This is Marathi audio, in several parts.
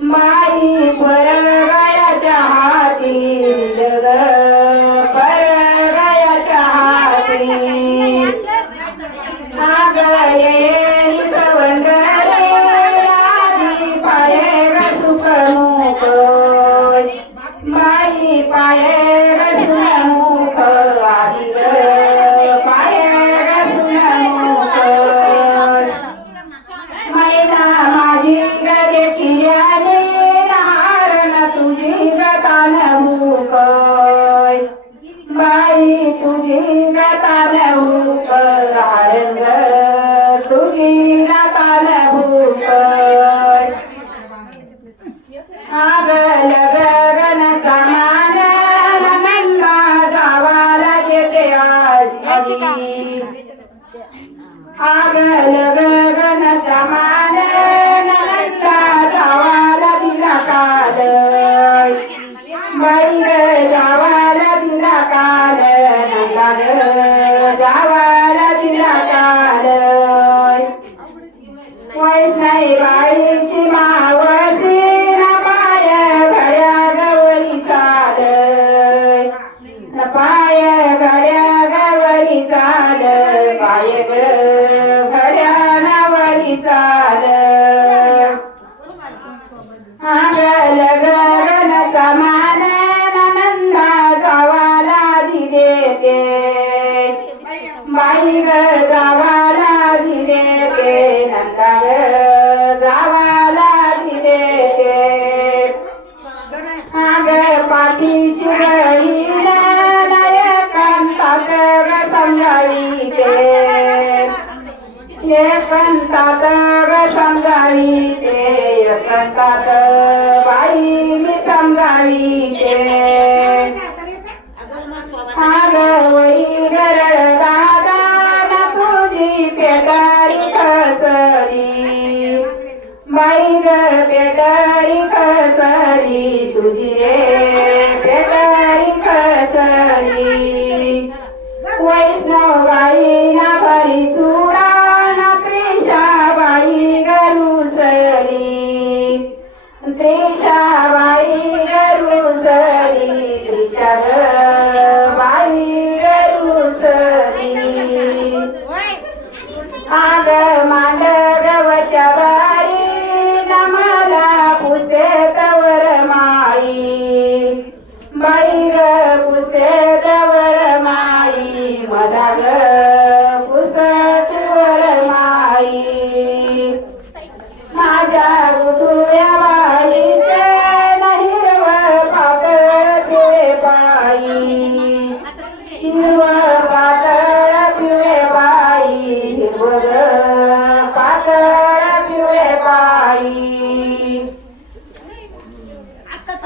माई परगायाच्या हाती जग परगायाच्या हाती आगये सवंगरे आधी पाये सुख मुख माई पाये मुख आधी पाये मुख मैना माझी गरे कियाने नारण तुझी गतान मुख बाई तुझी गतान मुख हारंग तुझी गतान मुख आगल गगन समान नंदा जावाला येते आजी आगल गगन समान नंदा जावाला दिला काल बाई जावाला दिला काल नंदा जावाला दिला काल वैष्णवी बाईची मावशी पाय घड्या गवरी चाल पाय घड्या गवरी चाल पाय घड्या नवरी चाल आगल गगन समान नंदा गावाला दिले बाई गावाला दिले नंदा गावाला दिले आग पाठीची गळी नायकांतात समजावीते एकांतात समजावीते एकांतात बाई मी समजावीते आग वही गरळ दादा तुझी पेटारी खसरी बाई ग पेटारी खसरी तुझी रे पेटारी खसरी वैष्णव बाई ना भरी चुडा ना त्रिशा बाई गरुसरी त्रिशा बाई गरुसरी त्रिशा बाई गरुसरी आग मांडवच्या बाई नमला पुसे तवर माई बाई ग पुसे तवर माई मला ग पुस तवर माई माझ्या गुटुया बाईचे हिरव पातळ पिळे बाई हिरव पातळ पिळे बाई हिरव पातळ पिळे बाई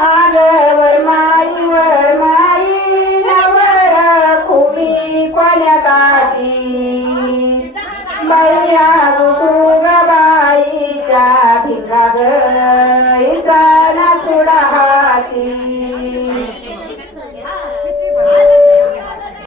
आग वर माई नवर खुबी पाण्यात आली बाई गुटू ग बाईच्या भिंगा ग